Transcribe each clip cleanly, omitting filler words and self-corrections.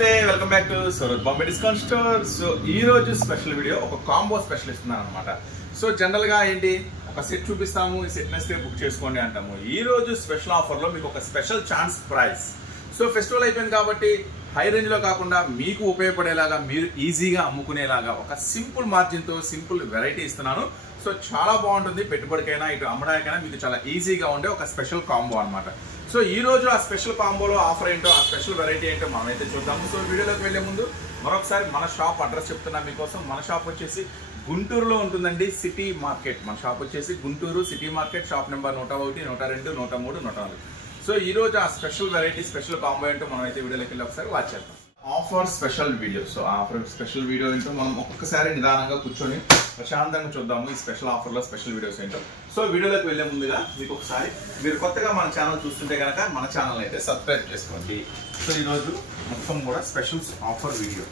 నమస్తే welcome back to Surat Bombay discount store. So ఈ రోజు స్పెషల్ వీడియో ఒక కాంబో స్పెషల్ ఇస్తున్నాను అనమాట. సో జనరల్ గా ఏంటి ఒక సెట్ చూపిస్తాము, ఈ సెట్ నచ్చితే బుక్ చేసుకోండి అంటాము. ఈ రోజు స్పెషల్ ఆఫర్ లో మీకు ఒక special chance price. So festival అయిపోయింది కాబట్టి హై రేంజ్ లో కాకుండా మీకు ఉపయోగపడేలాగా, మీరు ఈజీగా అమ్ముకునేలాగా ఒక సింపుల్ మార్జిన్ తో సింపుల్ వెరైటీ ఇస్తున్నాను. సో చాలా బాగుంటుంది, పెట్టుబడికైనా ఇటు అమ్మడానికైనా మీకు చాలా ఈజీగా ఉండే ఒక స్పెషల్ కాంబో అనమాట. సో ఈ రోజు ఆ స్పెషల్ కాంబోలో ఆఫర్ ఏంటో, ఆ స్పెషల్ వెరైటీ ఏంటో మనమైతే చూద్దాము. సో వీడియోలోకి వెళ్లే ముందు మరొకసారి మన షాప్ అడ్రస్ చెప్తున్నా మీకోసం. మన షాప్ వచ్చేసి గుంటూరులో ఉంటుందండి, సిటీ మార్కెట్. మన షాప్ వచ్చేసి Guntur city market, shop number 101, 102, 103, 104. So ఈ రోజు ఆ స్పెషల్ వెరైటీ, స్పెషల్ కాంబో ఏంటో మనమైతే వీడియోలోకి వెళ్ళి ఒకసారి వాచ్ చేద్దాం. Offer special video. So offer special video ఏంటో మనం ఒక్కొక్కసారి నిదానంగా కూర్చొని ప్రశాంతంగా చూద్దాము, ఈ స్పెషల్ ఆఫర్లో స్పెషల్ వీడియోస్ ఏంటో. సో వీడియోలోకి వెళ్ళే ముందుగా మీకు ఒకసారి, మీరు కొత్తగా మన ఛానల్ చూస్తుంటే కనుక మన ఛానల్ అయితే సబ్స్క్రైబ్ చేసుకోండి. సో ఈరోజు మొత్తం కూడా స్పెషల్ ఆఫర్ వీడియో.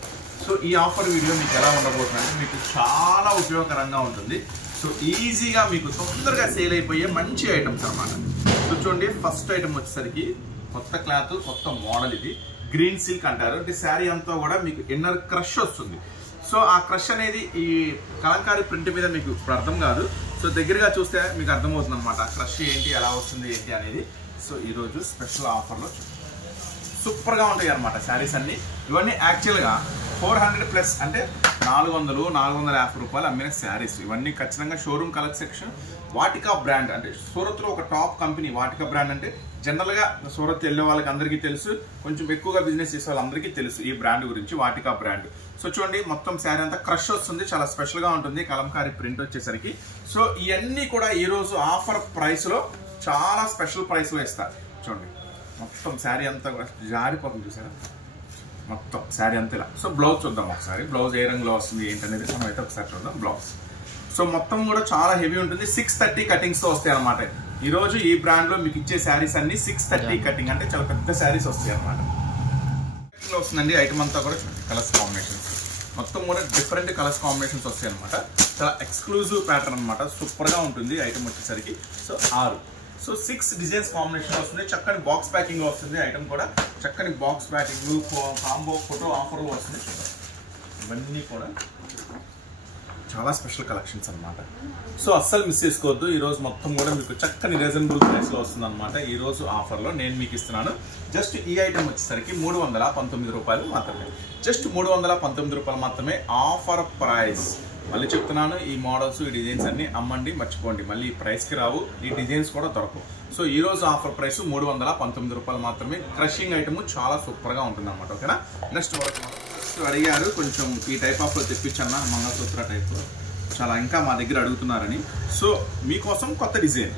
సో ఈ ఆఫర్ వీడియో మీకు ఎలా ఉండబోతుందంటే మీకు చాలా ఉపయోగకరంగా ఉంటుంది. సో ఈజీగా మీకు తొందరగా సేల్ అయిపోయే మంచి ఐటమ్స్ అన్నమాట. సో చూడండి, ఫస్ట్ ఐటమ్ వచ్చేసరికి కొత్త క్లాత్, కొత్త మోడల్. ఇది గ్రీన్ సిల్క్ అంటారు. అంటే శారీ అంతా కూడా మీకు ఇన్నర్ క్రష్ వస్తుంది. సో ఆ క్రష్ అనేది ఈ కలంకారీ ప్రింట్ మీద మీకు ఇప్పుడు అర్థం కాదు. సో దగ్గరగా చూస్తే మీకు అర్థమవుతుంది అనమాట ఆ క్రష్ ఏంటి, ఎలా వస్తుంది ఏంటి అనేది. సో ఈరోజు స్పెషల్ ఆఫర్లో సూపర్గా ఉంటాయి అనమాట శారీస్ అన్ని. ఇవన్నీ యాక్చువల్గా 400+ అంటే 400, 450 రూపాయలు అమ్మిన శారీస్. ఇవన్నీ ఖచ్చితంగా షోరూమ్ కలెక్షన్. వాటికా బ్రాండ్ అంటే సూరత్లో ఒక టాప్ కంపెనీ. వాటికా బ్రాండ్ అంటే జనరల్గా సూరత్ వెళ్ళే వాళ్ళకి అందరికీ తెలుసు, కొంచెం ఎక్కువగా బిజినెస్ చేసే వాళ్ళందరికీ తెలుసు ఈ బ్రాండ్ గురించి, వాటికా బ్రాండ్. సో చూడండి, మొత్తం శారీ అంతా క్రష్ వస్తుంది, చాలా స్పెషల్గా ఉంటుంది కలంకారీ ప్రింట్ వచ్చేసరికి. సో ఇవన్నీ కూడా ఈరోజు ఆఫర్ ప్రైస్లో చాలా స్పెషల్ ప్రైస్లో ఇస్తారు. చూడండి, మొత్తం శారీ అంతా కూడా జారిపోతుంది, చూసారా మొత్తం శారీ అంతా ఇలా. సో బ్లౌజ్ చూద్దాం ఒకసారి. బ్లౌజ్ ఏ రంగులో వస్తుంది ఏంటనేది మనం అయితే ఒకసారి చూద్దాం. బ్లౌజ్ సో మొత్తం కూడా చాలా హెవీ ఉంటుంది. 630 కటింగ్స్తో వస్తాయి అనమాట. ఈ రోజు ఈ బ్రాండ్ లో మీకు ఇచ్చే శారీస్ అన్ని 630 కటింగ్, అంటే చాలా పెద్ద శారీస్ వస్తాయి అనమాట. కటింగ్ లో వస్తుందండి ఐటమ్ అంతా కూడా. కలర్స్ కాంబినేషన్స్ మొత్తం కూడా డిఫరెంట్ కలర్స్ కాంబినేషన్స్ వస్తాయి అనమాట. చాలా ఎక్స్క్లూజివ్ ప్యాటర్న్ అనమాట. సూపర్ గా ఉంటుంది ఐటమ్ వచ్చేసరికి. సో 6, సో 6 డిజైన్స్ కాంబినేషన్ వస్తుంది. చక్కని బాక్స్ ప్యాకింగ్ లో వస్తుంది ఐటమ్ కూడా. చక్కని box packing, combo, photo offer లో వస్తుంది. ఇవన్నీ కూడా చాలా స్పెషల్ కలెక్షన్స్ అనమాట. సో అస్సలు మిస్ చేసుకోవద్దు. ఈరోజు మొత్తం కూడా మీకు చక్కని రీజనబుల్ ప్రైస్లో వస్తుంది అనమాట. ఈరోజు ఆఫర్లో నేను మీకు ఇస్తున్నాను. జస్ట్ ఈ ఐటమ్ వచ్చేసరికి 319 రూపాయలు మాత్రమే. జస్ట్ 319 రూపాయలు మాత్రమే ఆఫర్ ప్రైస్. మళ్ళీ చెప్తున్నాను, ఈ మోడల్స్, ఈ డిజైన్స్ అన్ని అమ్మండి, మర్చిపోండి. మళ్ళీ ఈ ప్రైస్కి రావు, ఈ డిజైన్స్ కూడా దొరకవు. సో ఈ రోజు ఆఫర్ ప్రైస్ 319 రూపాయలు మాత్రమే. క్రషింగ్ ఐటమ్ చాలా సూపర్గా ఉంటుంది అనమాట. ఓకేనా. నెక్స్ట్ అడిగారు కొంచెం ఈ టైప్ ఆఫ్లో తెప్పించన్న, మంగళసూత్ర టైప్ చాలా ఇంకా మా దగ్గర అడుగుతున్నారని. సో మీకోసం కొత్త డిజైన్.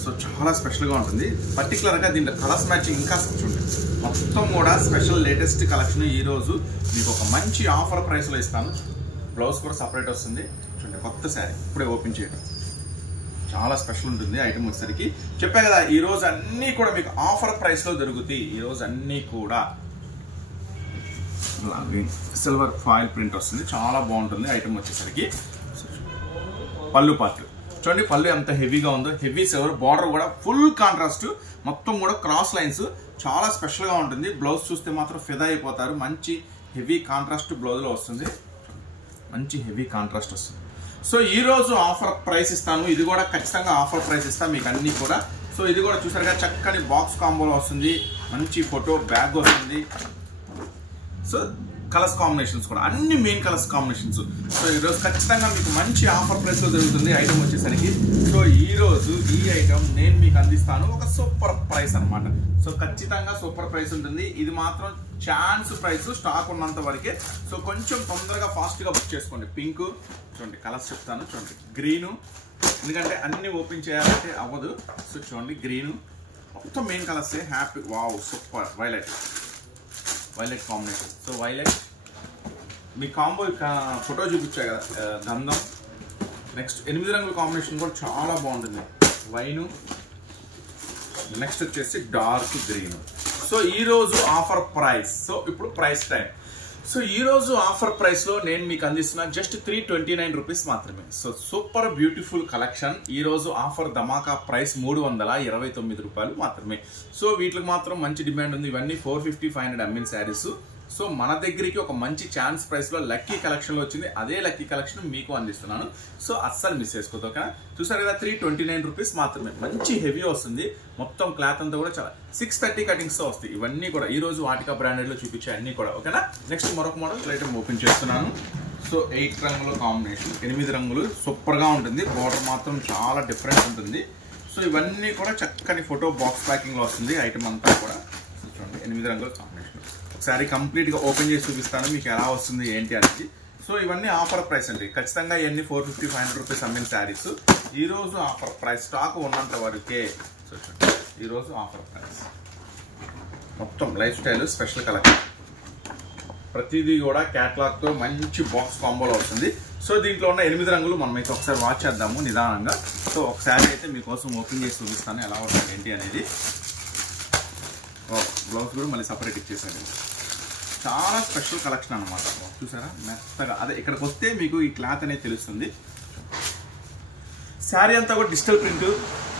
సో చాలా స్పెషల్గా ఉంటుంది. పర్టికులర్గా దీంట్లో కలర్స్ మ్యాచింగ్ ఇంకా చూడండి, మొత్తం కూడా స్పెషల్ లేటెస్ట్ కలెక్షన్ ఈరోజు మీకు ఒక మంచి ఆఫర్ ప్రైస్లో ఇస్తాను. బ్లౌజ్ కూడా సపరేట్ వస్తుంది. చూడండి, కొత్త శారీ ఇప్పుడే ఓపెన్ చేయడం, చాలా స్పెషల్ ఉంటుంది ఐటమ్ వచ్చేసరికి. చెప్పా కదా, ఈరోజు అన్నీ కూడా మీకు ఆఫర్ ప్రైస్లో దొరుకుతాయి. ఈరోజు అన్నీ కూడా సిల్వర్ ఫాయిల్ ప్రింట్ వస్తుంది, చాలా బాగుంటుంది ఐటమ్ వచ్చేసరికి. పళ్ళు పార్ట్ చూడండి, పళ్ళు ఎంత హెవీగా ఉందో. హెవీ సిల్వర్ బార్డర్ కూడా ఫుల్ కాంట్రాస్ట్, మొత్తం కూడా క్రాస్ లైన్స్, చాలా స్పెషల్గా ఉంటుంది. బ్లౌజ్ చూస్తే మాత్రం ఫిదా అయిపోతారు. మంచి హెవీ కాంట్రాస్ట్ బ్లౌజ్లో వస్తుంది, మంచి హెవీ కాంట్రాస్ట్ వస్తుంది. సో ఈ రోజు ఆఫర్ ప్రైస్ ఇస్తాను. ఇది కూడా ఖచ్చితంగా ఆఫర్ ప్రైస్ ఇస్తాను మీకు అన్నీ కూడా. సో ఇది కూడా చూసారుగా, చక్కని బాక్స్ కాంబోలో వస్తుంది, మంచి ఫోటో బ్యాగ్ వస్తుంది. సో కలర్స్ కాంబినేషన్స్ కూడా అన్ని మెయిన్ కలర్స్ కాంబినేషన్స్. సో ఈరోజు ఖచ్చితంగా మీకు మంచి ఆఫర్ ప్రైస్లో దొరుకుతుంది ఐటమ్ వచ్చేసరికి. సో ఈరోజు ఈ ఐటమ్ నేను మీకు అందిస్తాను ఒక సూపర్ ప్రైస్ అనమాట. సో ఖచ్చితంగా సూపర్ ప్రైస్ ఉంటుంది. ఇది మాత్రం ఛాన్స్ ప్రైస్, స్టాక్ ఉన్నంత వరకే. సో కొంచెం తొందరగా ఫాస్ట్గా బుక్ చేసుకోండి. పింక్ చూడండి, కలర్స్ చెప్తాను చూడండి. గ్రీను, ఎందుకంటే అన్ని ఓపెన్ చేయాలంటే అవ్వదు. సో చూడండి, గ్రీను మొత్తం మెయిన్ కలర్సే. Happy, wow, super. Violet combination. So violet మీ కాంబో ఫోటో చూపించాయి కదా, గంధం. నెక్స్ట్ 8 రంగుల కాంబినేషన్ కూడా చాలా బాగుంటుంది. వైను, నెక్స్ట్ వచ్చేసి డార్క్ గ్రీన్. సో ఈరోజు ఆఫర్ ప్రైస్. సో ఇప్పుడు ప్రైస్ టైం. సో ఈ రోజు ఆఫర్ ప్రైస్ లో నేను మీకు అందిస్తున్నా జస్ట్ 329 రూపీస్ మాత్రమే. So super beautiful collection. ఈ రోజు ఆఫర్ ధమాకా ప్రైస్ 329 రూపాయలు మాత్రమే. సో వీటికి మాత్రం మంచి డిమాండ్ ఉంది. ఇవన్నీ 450-500 ఎంఎల్ శారీస్. సో మన దగ్గరికి ఒక మంచి ఛాన్స్ ప్రైస్ లో లక్కీ కలెక్షన్ లో వచ్చింది. అదే లక్కీ కలెక్షన్ మీకు అందిస్తున్నాను. సో అస్సలు మిస్ చేసుకోవద్దు. ఓకేనా? చూసారు కదా, 329 రూపీస్ మాత్రమే. మంచి హెవీ వస్తుంది. మొత్తం క్లాత్ అంతా కూడా చాలా 630 కటింగ్స్ తో వస్తాయి. ఇవన్నీ కూడా ఈ రోజు వాటికా బ్రాండెడ్ లో చూపించే అన్ని కూడా. ఓకేనా? నెక్స్ట్ మరొక మోడల్ ఐటమ్ ఓపెన్ చేస్తున్నాను. సో 8 రంగుల కాంబినేషన్, 8 రంగులు సూపర్ గా ఉంటుంది. బోర్డర్ మాత్రం చాలా డిఫరెంట్ ఉంటుంది. సో ఇవన్నీ కూడా చక్కని ఫోటో బాక్స్ ప్యాకింగ్ లో వస్తుంది ఐటమ్ అంతా కూడా. చూడండి, 8 రంగుల కాంబినేషన్. ఒకసారి కంప్లీట్ గా ఓపెన్ చేసి చూపిస్తాను మీకు ఎలా వస్తుంది ఏంటి అనేది. సో ఇవన్నీ ఆఫర్ ప్రైస్ అండి. ఖచ్చితంగా ఇవన్నీ 450-500 రూపీస్ అమ్మిన శారీస్. ఈ రోజు ఆఫర్ ప్రైస్, స్టాక్ ఉన్నంత వరకే. సో ఈ రోజు ఆఫర్ ప్రైస్ మొత్తం లైఫ్ స్టైల్ స్పెషల్ కలెక్షన్. ప్రతిదీ కూడా క్యాట్లాగ్ తో మంచి బాక్స్ కాంబోలో వస్తుంది. సో దీంట్లో ఉన్న 8 రంగులు మనం అయితే ఒకసారి వాచ్ చేద్దాము నిదానంగా. సో ఒకసారి అయితే మీకోసం ఓపెన్ చేసి చూపిస్తాను ఎలా వస్తుంది ఏంటి అనేది. బ్లౌజ్ కూడా మళ్ళీ సపరేట్ ఇచ్చేసాను. చాలా స్పెషల్ కలెక్షన్ అనమాట. చూసారా మెత్తగా, అదే ఇక్కడికి వస్తే మీకు ఈ క్లాత్ అనేది తెలుస్తుంది. శారీ అంతా కూడా డిజిటల్ ప్రింట్,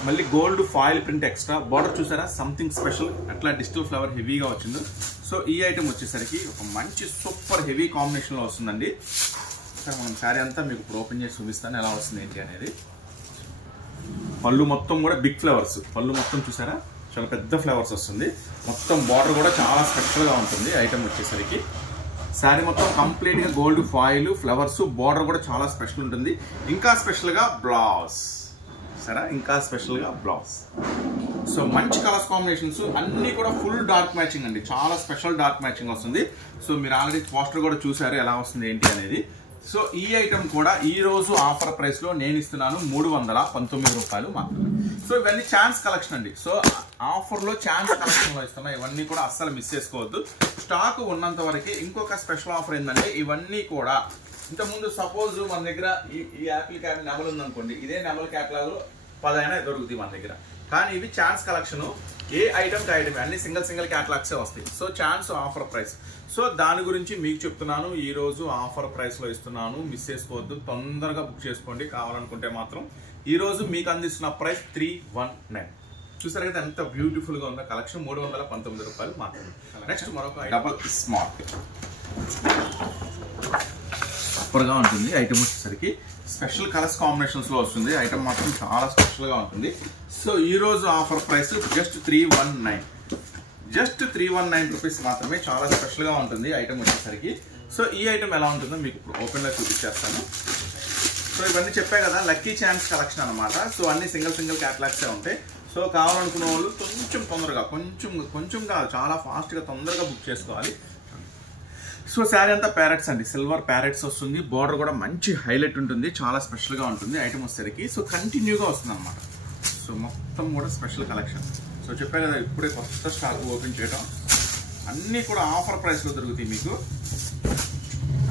మళ్ళీ gold foil print extra. Border చూసారా సంథింగ్ స్పెషల్, అట్లా డిజిటల్ ఫ్లవర్ హెవీగా వచ్చింది. సో ఈ ఐటమ్ వచ్చేసరికి ఒక మంచి సూపర్ హెవీ కాంబినేషన్లో వస్తుందండి. సరే మనం శారీ అంతా మీకు ఇప్పుడు ఓపెన్ చేసి చూపిస్తాను ఎలా వస్తుంది ఏంటి అనేది. పళ్ళు మొత్తం కూడా బిగ్ ఫ్లవర్స్, పళ్ళు మొత్తం చూసారా చాలా పెద్ద ఫ్లవర్స్ వస్తుంది. మొత్తం బార్డర్ కూడా చాలా స్పెషల్గా ఉంటుంది ఐటమ్ వచ్చేసరికి. శారీ మొత్తం కంప్లీట్గా గోల్డ్ ఫాయిల్ ఫ్లవర్స్, బార్డర్ కూడా చాలా స్పెషల్ ఉంటుంది. ఇంకా స్పెషల్గా బ్లౌజ్, సరే ఇంకా స్పెషల్గా బ్లౌజ్. సో మంచి కలర్స్ కాంబినేషన్స్ అన్నీ కూడా ఫుల్ డార్క్ మ్యాచింగ్ అండి. చాలా స్పెషల్ డార్క్ మ్యాచింగ్ వస్తుంది. సో మీరు ఆల్రెడీ పోస్టర్ కూడా చూసారు ఎలా వస్తుంది ఏంటి అనేది. సో ఈ ఐటమ్ కూడా ఈ రోజు ఆఫర్ ప్రైస్ లో నేను ఇస్తున్నాను 319 రూపాయలు మాత్రమే. సో ఇవన్నీ ఛాన్స్ కలెక్షన్ అండి. సో ఆఫర్ లో ఛాన్స్ కలెక్షన్ లో ఇస్తున్నా. ఇవన్నీ కూడా అస్సలు మిస్ చేసుకోవద్దు. స్టాక్ ఉన్నంత వరకే. ఇంకొక స్పెషల్ ఆఫర్ ఏంటంటే ఇవన్నీ కూడా ఇంతకుముందు సపోజ్ మన దగ్గర ఈ యాపిల్ క్యాప్ నెమల్ ఉందనుకోండి, ఇదే నెమల్ క్యాట్లాగ్ లో 10 అయినా దొరుకుతుంది మన దగ్గర. కానీ ఇవి ఛాన్స్ కలెక్షన్. ఏ ఐటమ్ ఐటమ్ అన్ని సింగిల్ క్యాటలాగ్సే వస్తాయి. So chance offer price. So దాని గురించి మీకు చెప్తున్నాను. ఈ రోజు ఆఫర్ ప్రైస్ లో ఇస్తున్నాను, మిస్ చేసుకోవద్దు. తొందరగా బుక్ చేసుకోండి కావాలనుకుంటే మాత్రం. ఈ రోజు మీకు అందిస్తున్న ప్రైస్ 319. చూసారు కదా ఎంత బ్యూటిఫుల్ గా ఉందో కలెక్షన్. 319 రూపాయలు మాత్రమే. నెక్స్ట్ మరొక డబల్ స్మార్ట్ సూపర్ గా ఉంటుంది ఐటమ్ వచ్చేసరికి. స్పెషల్ కలర్స్ కాంబినేషన్స్ లో వస్తుంది ఐటమ్ మాత్రం చాలా స్పెషల్ గా ఉంటుంది. సో ఈ రోజు offer price just 319, just 319 rupees మాత్రమే. చాలా స్పెషల్ గా ఉంటుంది ఐటమ్ వచ్చేసరికి. సో ఈ ఐటమ్ ఎలా ఉంటుందో మీకు ఇప్పుడు ఓపెన్ లో చూపించేస్తాను. సో ఇవన్నీ చెప్పా కదా లక్కీ ఛాన్స్ కలెక్షన్ అనమాట. సో అన్ని సింగిల్ క్యాటలాగ్సే ఉంటాయి. సో కావాలనుకున్న వాళ్ళు కొంచెం తొందరగా, కొంచెం కాదు చాలా ఫాస్ట్ గా తొందరగా బుక్ చేసుకోవాలి. సో శారీ అంతా ప్యారెట్స్ అండి, సిల్వర్ ప్యారెట్స్ వస్తుంది. బార్డర్ కూడా మంచి హైలైట్ ఉంటుంది, చాలా స్పెషల్ గా ఉంటుంది ఐటమ్ వచ్చేసరికి. సో కంటిన్యూగా వస్తుంది అనమాట. సో మొత్తం కూడా స్పెషల్ కలెక్షన్. సో చెప్పా కదా ఇప్పుడే కొత్త స్టాక్ ఓపెన్ చేయడం. అన్నీ కూడా ఆఫర్ ప్రైస్ లో దొరుకుతాయి మీకు.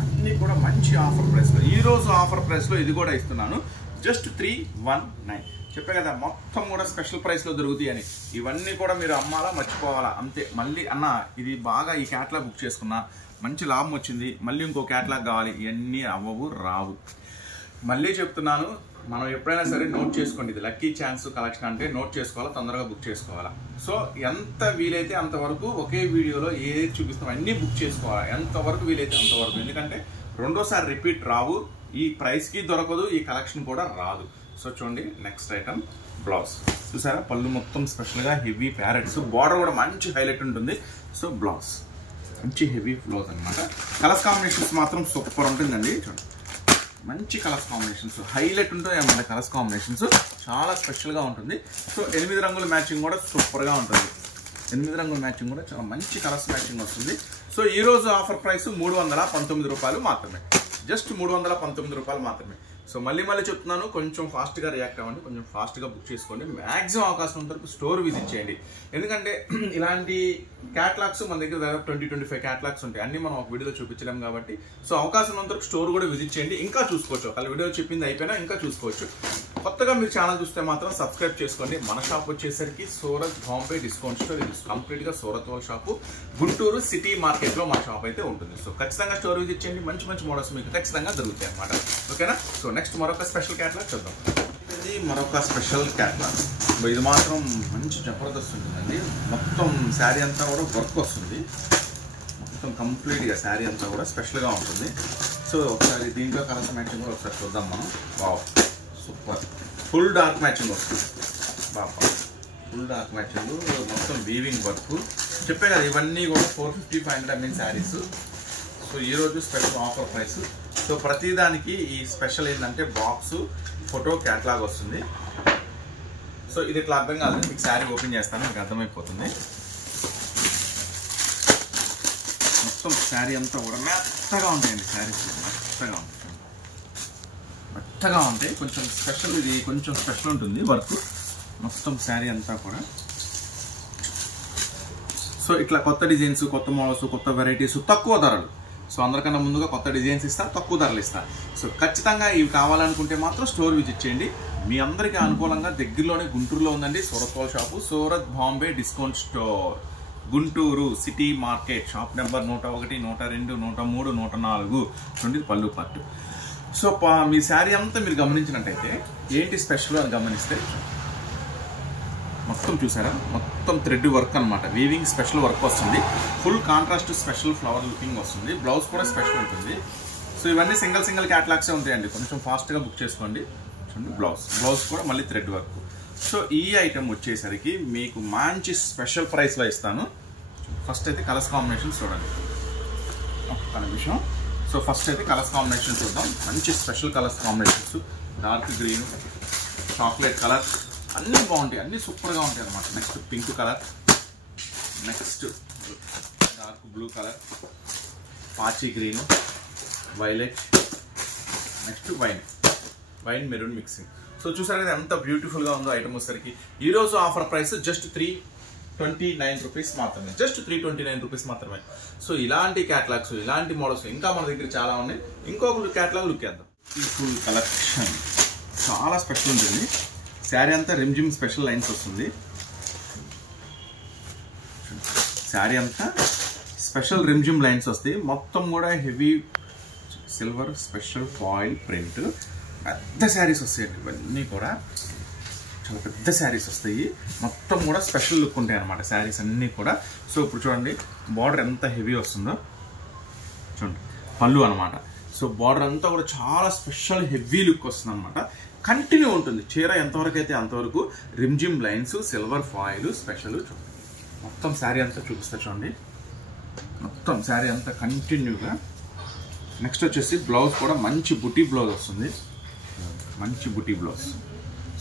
అన్నీ కూడా మంచి ఆఫర్ ప్రైస్ లో. ఈ రోజు ఆఫర్ ప్రైస్ లో ఇది కూడా ఇస్తున్నాను జస్ట్ 319. చెప్పా కదా మొత్తం కూడా స్పెషల్ ప్రైస్ లో దొరుకుతాయి అని. ఇవన్నీ కూడా మీరు అమ్మాలా మర్చిపోవాలా అంతే. మళ్ళీ అన్న ఇది బాగా ఈ క్యాట్లాగ్ బుక్ చేసుకున్నా మంచి లాభం వచ్చింది, మళ్ళీ ఇంకో క్యాట్లాగ్ కావాలి, ఇవన్నీ అవ్వవు రావు. మళ్ళీ చెప్తున్నాను, మనం ఎప్పుడైనా సరే నోట్ చేసుకోండి. ఇది లక్కీ ఛాన్స్ కలెక్షన్ అంటే నోట్ చేసుకోవాలా, తొందరగా బుక్ చేసుకోవాలా. సో ఎంత వీలైతే అంతవరకు ఒకే వీడియోలో ఏదైతే చూపిస్తామో అన్నీ బుక్ చేసుకోవాలా. ఎంతవరకు వీలైతే అంతవరకు. ఎందుకంటే రెండోసారి రిపీట్ రావు. ఈ ప్రైస్కి దొరకదు, ఈ కలెక్షన్ కూడా రాదు. సో చూడండి నెక్స్ట్ ఐటమ్ బ్లౌజ్. చూసారా పళ్ళు మొత్తం స్పెషల్గా హెవీ ప్యారెట్స్, బార్డర్ కూడా మంచి హైలైట్ ఉంటుంది. సో బ్లౌజ్ మంచి హెవీ బ్లౌజ్ అనమాట. కలర్స్ కాంబినేషన్స్ మాత్రం సూపర్ ఉంటుందండి. చూడండి మంచి కలర్స్ కాంబినేషన్స్ హైలైట్ ఉంటాయి అన్నమాట. కలర్స్ కాంబినేషన్స్ చాలా స్పెషల్గా ఉంటుంది. సో 8 రంగుల మ్యాచింగ్ కూడా సూపర్గా ఉంటుంది. 8 రంగుల మ్యాచింగ్ కూడా చాలా మంచి కలర్స్ మ్యాచింగ్ వస్తుంది. సో ఈ రోజు ఆఫర్ ప్రైస్ 319 రూపాయలు మాత్రమే. జస్ట్ 319 రూపాయలు మాత్రమే. సో మళ్ళీ చెప్తున్నాను, కొంచెం ఫాస్ట్గా రియాక్ట్ అవ్వండి, కొంచెం ఫాస్ట్గా బుక్ చేసుకోండి. మ్యాక్సిమం అవకాశం ఉన్నంత వరకు స్టోర్ విజిట్ చేయండి. ఎందుకంటే ఇలాంటి క్యాటలాగ్స్ మన దగ్గర దాదాపు 20-25 క్యాటలాగ్స్ ఉంటాయి. అన్ని మనం ఒక వీడియోలో చూపించలేం కాబట్టి సో అవకాశం ఉన్నంత వరకు స్టోర్ కూడా విజిట్ చేయండి. ఇంకా చూసుకోవచ్చు, ఒకవేళ వీడియో చెప్పింది అయిపోయినా ఇంకా చూసుకోవచ్చు. కొత్తగా మీరు ఛానల్ చూస్తే మాత్రం సబ్స్క్రైబ్ చేసుకోండి. మన షాప్ వచ్చేసరికి సూరత్ బాంబే డిస్కౌంట్ స్టోర్. ఇది కంప్లీట్గా సూరత్ వాళ్ళ షాపు, గుంటూరు సిటీ మార్కెట్లో మా షాప్ అయితే ఉంటుంది. సో ఖచ్చితంగా స్టోర్ విజిట్ చేయండి. మంచి మంచి మోడల్స్ మీకు ఖచ్చితంగా దొరుకుతాయి అన్నమాట. ఓకేనా? సో నెక్స్ట్ మరొక స్పెషల్ క్యాట్లాగ్ చూద్దాం. ఇది మరొక స్పెషల్ క్యాట్లాగ్. ఇది మాత్రం మంచి జబర్దస్త్ ఉంటుందండి. మొత్తం శారీ అంతా కూడా వర్క్ వస్తుంది. మొత్తం కంప్లీట్గా శారీ అంతా కూడా స్పెషల్గా ఉంటుంది. సో ఒకసారి దీంట్లో కలర్స్ మ్యాచింగ్ కూడా ఒకసారి చూద్దాం మనం. Wow, super. Full dark matching వస్తుంది. బాబా, ఫుల్ డార్క్ మ్యాచింగ్, మొత్తం వీవింగ్ వర్క్. చెప్పే కదా ఇవన్నీ కూడా 450-500 ml శారీస్. సో ఈరోజు స్పెషల్ ఆఫర్ ప్రైస్. సో ప్రతిదానికి ఈ స్పెషల్ ఏంటంటే బాక్స్, ఫోటో, క్యాట్లాగ్ వస్తుంది. సో ఇది ఇట్లా అర్థం కాదు, మీకు శారీ ఓపెన్ చేస్తాను, మీకు అర్థమైపోతుంది. మొత్తం శారీ అంతా కూడా మెత్తగా ఉంటాయండి. శారీస్ మెత్తగా ఉంటాయి. కొంచెం స్పెషల్, ఇది కొంచెం స్పెషల్ ఉంటుంది వర్క్. మొత్తం శారీ అంతా కూడా సో ఇట్లా కొత్త డిజైన్స్, కొత్త మోడల్స్, కొత్త వెరైటీస్, తక్కువ ధరలు. సో అందరికన్నా ముందుగా కొత్త డిజైన్స్ ఇస్తా, తక్కువ ధరలు ఇస్తా. సో ఖచ్చితంగా ఇవి కావాలనుకుంటే మాత్రం స్టోర్ విజిట్ చేయండి. మీ అందరికీ అనుకూలంగా దగ్గరలోనే గుంటూరులో ఉందండి సూరత్ వాళ్ళ shop, Surat Bombay discount store, Guntur city market. Shop number 101, 102, 103, 104 చూడండి, పళ్ళు పట్టు. సో మీ శారీ అంతా మీరు గమనించినట్టయితే ఏంటి స్పెషల్ అని గమనిస్తే మొత్తం చూసారా, మొత్తం థ్రెడ్ వర్క్ అనమాట. వీవింగ్ స్పెషల్ వర్క్ వస్తుంది. Full contrast special flower looking వస్తుంది. బ్లౌజ్ కూడా స్పెషల్ ఉంటుంది. సో ఇవన్నీ సింగిల్ క్యాట్లాగ్సే ఉంటాయండి. కొంచెం ఫాస్ట్గా బుక్ చేసుకోండి. చూడండి, బ్లౌజ్ కూడా మళ్ళీ థ్రెడ్ వర్క్. సో ఈ ఐటమ్ వచ్చేసరికి మీకు మంచి స్పెషల్ ప్రైస్లో ఇస్తాను. ఫస్ట్ అయితే కలర్స్ కాంబినేషన్ చూడండి, ఒక్క నిమిషం. సో ఫస్ట్ అయితే కలర్స్ కాంబినేషన్ చూద్దాం. మంచి special colours combinations. Dark green, chocolate colour, అన్నీ బాగుంటాయి, అన్నీ సూపర్గా ఉంటాయి అన్నమాట. Next pink colour, next dark blue colour, పాచి green, violet, next wine maroon mixing. So చూసారు కదా ఎంత బ్యూటిఫుల్గా ఉందో ఐటమ్ వచ్చేసరికి. ఈరోజు ఆఫర్ ప్రైస్ జస్ట్ 329 రూపీస్ మాత్రమే. జస్ట్ 329 రూపీస్ మాత్రమే. సో ఇలాంటి క్యాట్లాగ్స్, ఇలాంటి మోడల్స్ ఇంకా మన దగ్గర చాలా ఉన్నాయి. ఇంకొక క్యాట్లాగ్ లుక్ చేద్దాం. ఈ ఫుల్ కలెక్షన్ చాలా స్పెషల్ ఉంటుంది. శారీ అంతా రిమ్జిమ్ స్పెషల్ లైన్స్ వస్తుంది. శారీ అంతా స్పెషల్ రిమ్జిమ్ లైన్స్ వస్తాయి. మొత్తం కూడా heavy silver special foil print. పెద్ద శారీస్ వస్తాయండి. ఇవన్నీ కూడా చాలా పెద్ద శారీస్ వస్తాయి. మొత్తం కూడా స్పెషల్ లుక్ ఉంటాయి అన్నమాట శారీస్ అన్నీ కూడా. సో ఇప్పుడు చూడండి బార్డర్ ఎంత హెవీ వస్తుందో చూడండి, పళ్ళు అనమాట. సో బార్డర్ అంతా కూడా చాలా స్పెషల్ హెవీ లుక్ వస్తుంది అనమాట. కంటిన్యూ ఉంటుంది చీర ఎంతవరకు అయితే అంతవరకు. Rimjhim lines, silver foil special. చూడండి మొత్తం శారీ అంతా చూపిస్తా చూడండి. మొత్తం శారీ అంతా కంటిన్యూగా. నెక్స్ట్ వచ్చేసి బ్లౌజ్ కూడా మంచి బుటీ బ్లౌజ్ వస్తుంది. మంచి బుటీ బ్లౌజ్.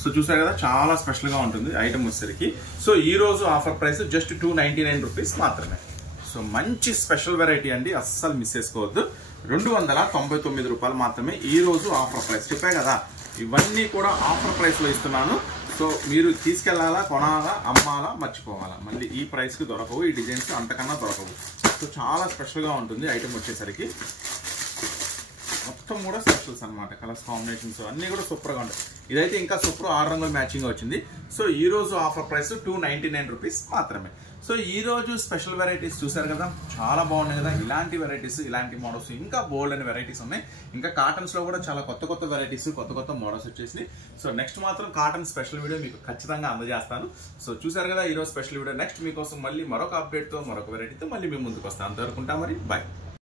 సో చూసారు కదా చాలా స్పెషల్గా ఉంటుంది ఐటమ్ వచ్చేసరికి. సో ఈరోజు ఆఫర్ ప్రైస్ జస్ట్ 299 రూపీస్ మాత్రమే. సో మంచి స్పెషల్ వెరైటీ అండి, అస్సలు మిస్ చేసుకోవద్దు. 299 రూపాయలు మాత్రమే ఈరోజు ఆఫర్ ప్రైస్. చెప్పే కదా ఇవన్నీ కూడా ఆఫర్ ప్రైస్లో ఇస్తున్నాను. సో మీరు తీసుకెళ్లాలా, కొనాలా, అమ్మాలా, మర్చిపోవాలా, మళ్ళీ ఈ ప్రైస్కి దొరకవు. ఈ డిజైన్స్ అంతకన్నా దొరకవు. సో చాలా స్పెషల్గా ఉంటుంది ఐటమ్ వచ్చేసరికి. మొత్తం కూడా స్పెషల్స్ అనమాట. కలర్స్ కాంబినేషన్స్ అన్నీ కూడా సూపర్గా ఉంటాయి. ఇదైతే ఇంకా సూపర్ 6 రంగుల మ్యాచింగ్ వచ్చింది. సో ఈ రోజు ఆఫర్ ప్రైస్ 299 రూపీస్ మాత్రమే. సో ఈ రోజు స్పెషల్ వెరైటీస్ చూసారు కదా, చాలా బాగున్నాయి కదా. ఇలాంటి వెరైటీస్, ఇలాంటి మోడల్స్ ఇంకా బోల్డ్ అనే వెరైటీస్ ఉన్నాయి. ఇంకా కాటన్స్ లో కూడా చాలా కొత్త వెరైటీస్, కొత్త మోడల్స్ వచ్చేసినాయి. సో నెక్స్ట్ మాత్రం కాటన్ స్పెషల్ వీడియో మీకు ఖచ్చితంగా అందజేస్తాను. సో చూసారు కదా ఈరోజు స్పెషల్ వీడియో. నెక్స్ట్ మీకోసం మళ్ళీ మరొక అప్డేట్తో, మరొక వెరైటీతో మళ్ళీ మేము ముందుకు వస్తాను. అంతవరకు ఉంటా మరి, బాయ్.